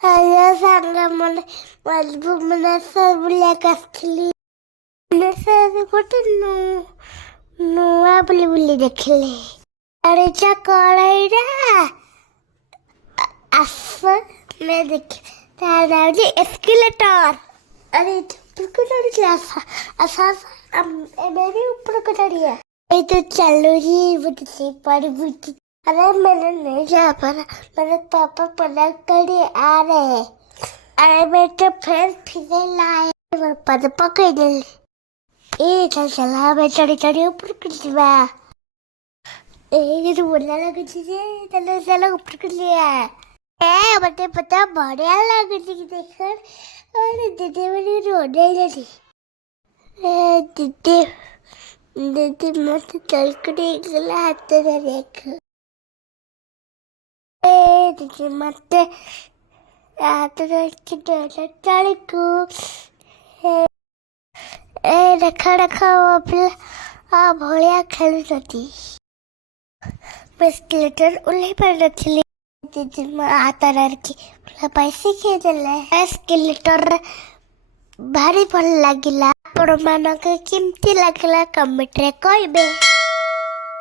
ଆଜ୍ଞା ସାଙ୍ଗମାନେ ଭୁବନେଶ୍ୱର ବୁଲିବାକୁ ଆସିଥିଲି। ଭୁବନେଶ୍ୱରରେ ଗୋଟେ ନୂଆ ବୁଲି ଦେଖିଲି। ଜାଣିଛ କଣ ଏଇଟା? ଆସ मैं देखी ତାର ହଉଛି ଏସ୍କେଲେଟର। ଆରେ ଉପରକୁ ଚଢୁଛି ଆସ ଏବେ ବି ଉପରକୁ ଚଢିଆ। ଏଇ ତ ଚାଲୁଛି बुझी पर बुझी। अरे मैंने नहीं जा पाया, मेरे पापा पता करे आ रहे हैं। अरे बेटे फिर लाए मेरे पास पकड़ ले। ए चला मैं चढ़ी चढ़ी ऊपर कर दिया। ए तो बोलने लगी जे चलो चलो ऊपर कर लिया। ए बटे पता बढ़िया लगी थी देखकर। अरे दीदी मेरी रोने लगी। ए दीदी मत चल कर गला हाथ में देख। ए दीदी मत हाथ रख के चढ़कू। ए रखा रखा भलिया खेलुती। एस्केलेटर उल्ले पर रखली दीदी हाथ रखी पैसे खेदेले। एस्केलेटर भारी भल लगिला। आपण मानक केमती लगला कमेंट रे कहबे।